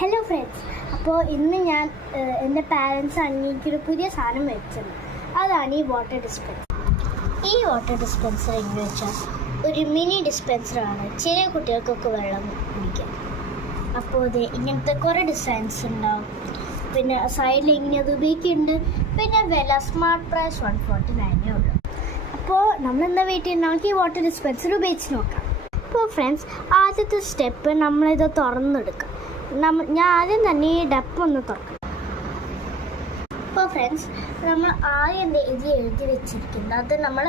Hello friends, അപ്പോൾ ഇന്ന് ഞാൻ എൻ്റെ പാരൻസ് എനിക്കൊരു പുതിയ സാധനം മേടിച്ചത്. അതാണ് ഈ വാട്ടർ ഡിസ്പെൻസർ. ഈ വാട്ടർ ഡിസ്പെൻസർ എങ്ങനെ വെച്ചാൽ ഒരു മിനി ഡിസ്പെൻസറാണ്, ചെറിയ കുട്ടികൾക്കൊക്കെ വെള്ളം കുടിക്കാൻ. അപ്പോൾ ഇത് ഇങ്ങനത്തെ കുറേ ഡിസൈൻസ് ഉണ്ടാവും. പിന്നെ സൈഡിൽ ഇങ്ങനെ അത് ഉപയോഗിക്കുന്നുണ്ട്. പിന്നെ വില സ്മാർട്ട് പ്രൈസ് 149 ഉള്ളൂ. അപ്പോൾ നമ്മളെന്താ വെയിറ്റ് ചെയ്യുന്നത്, നമുക്ക് ഈ വാട്ടർ ഡിസ്പെൻസർ ഉപയോഗിച്ച് നോക്കാം. അപ്പോൾ ഫ്രണ്ട്സ്, ആദ്യത്തെ സ്റ്റെപ്പ് നമ്മളിത് തുറന്നെടുക്കാം. ഞാൻ ആദ്യം തന്നെ ഈ ഡപ്പ് ഒന്ന് തുറക്കാം. അപ്പോൾ ഫ്രണ്ട്സ്, നമ്മൾ ആദ്യം ഇത് എഴുതി വെച്ചിരിക്കുന്നത് അത് നമ്മൾ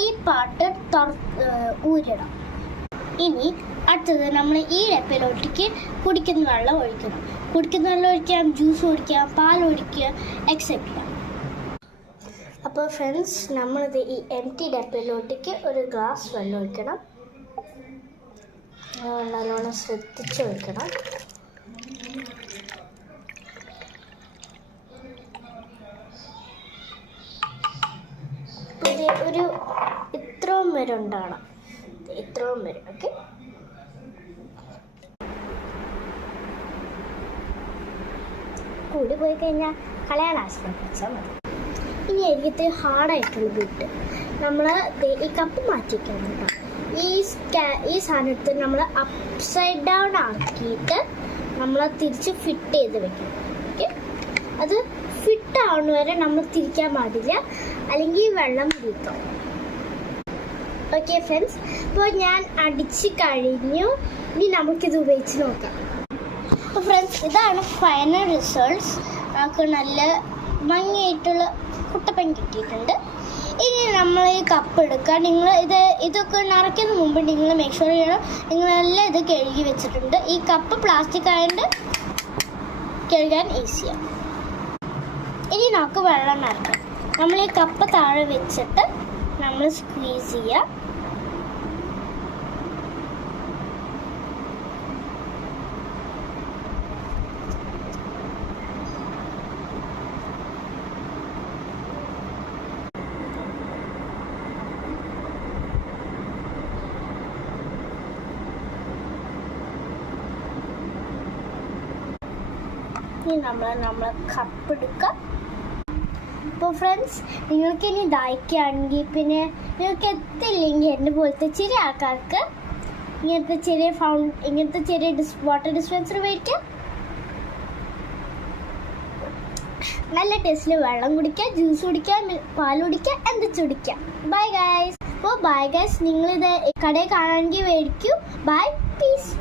ഈ പാട്ട് ഊരിടണം. ഇനി അടുത്തത് നമ്മൾ ഈ ഡപ്പിലോട്ടേക്ക് കുടിക്കുന്ന വെള്ളം ഒഴിക്കണം. കുടിക്കുന്ന വെള്ളം ഒഴിക്കാം, ജ്യൂസ് ഒഴിക്കാം, പാൽ ഒഴിക്കുക, എക്സെട്ര. അപ്പോൾ ഫ്രണ്ട്സ്, നമ്മളിത് ഈ എംപ്റ്റി ഡപ്പിലോട്ടേക്ക് ഒരു ഗ്ലാസ് വെള്ളം ഒഴിക്കണം. നല്ലോണം ശ്രദ്ധിച്ച് ഒഴിക്കണം. ഒരു ഇത്രയും വരെ ഉണ്ടാകണം, ഇത്രയും വരെ. ഓക്കെ, കൂടി പോയി കഴിഞ്ഞാൽ കളയാൻ ആശ്രയിച്ചാൽ മതി. ഇനി എനിക്ക് ഹാർഡായിട്ടുള്ള ബിറ്റ് നമ്മൾ ഈ കപ്പ് മാറ്റി വയ്ക്കാൻ കേട്ടോ. ഈ സാധനത്തിൽ നമ്മൾ അപ്സൈഡ് ഡൗൺ ആക്കിയിട്ട് നമ്മൾ തിരിച്ച് ഫിറ്റ് ചെയ്ത് വെക്കണം. ഓക്കെ, അത് ഫിറ്റ് ആവുന്ന വരെ നമ്മൾ തിരിക്കാൻ പാടില്ല, അല്ലെങ്കിൽ വെള്ളം വീഴ്ത്തും. ഓക്കെ ഫ്രണ്ട്സ്, ഇപ്പോൾ ഞാൻ അടിച്ച് കഴിഞ്ഞു. ഇനി നമുക്കിത് ഉപയോഗിച്ച് നോക്കാം. അപ്പോൾ ഫ്രണ്ട്സ്, ഇതാണ് ഫൈനൽ റിസൾട്ട്സ്. നമുക്ക് നല്ല ഭംഗിയായിട്ടുള്ള കുട്ടപ്പൻ കിട്ടിയിട്ടുണ്ട്. ഇനി നമ്മൾ ഈ കപ്പ് എടുക്കുക. നിങ്ങൾ ഇതൊക്കെ നിറയ്ക്കുന്ന മുമ്പ് നിങ്ങൾ മേക്ക് ഷുവർ ചെയ്യണം നിങ്ങളെല്ലാം ഇത് കഴുകി വെച്ചിട്ടുണ്ട്. ഈ കപ്പ് പ്ലാസ്റ്റിക് ആയതുകൊണ്ട് കഴുകാൻ ഈസിയാണ്. ഇനി നമുക്ക് വെള്ളം നിറയ്ക്കാം. നമ്മൾ ഈ കപ്പ് താഴെ വെച്ചിട്ട് നമ്മൾ സ്ക്വീസ് ചെയ്യുക. ഇനി നമ്മൾ കപ്പ് എടുക്കുക. അപ്പോൾ ഫ്രണ്ട്സ്, നിങ്ങൾക്ക് ഇനി ദാഹിക്കുകയാണെങ്കിൽ, പിന്നെ നിങ്ങൾക്ക് എത്തില്ലെങ്കിൽ എന്നെ പോലത്തെ ചെറിയ ആൾക്കാർക്ക് ഇങ്ങനത്തെ ചെറിയ വാട്ടർ ഡിസ്പെൻസർ മേടിക്കാം. നല്ല ടേസ്റ്റിൽ വെള്ളം കുടിക്കുക, ജ്യൂസ് കുടിക്കുക, പാൽ കുടിക്കുക, എന്ത് കുടിക്കുക. Bye guys. അപ്പോൾ ബൈ ഗൈസ്, നിങ്ങളിത് കടയിൽ കാണുകയാണെങ്കിൽ മേടിക്കൂ. By, piece.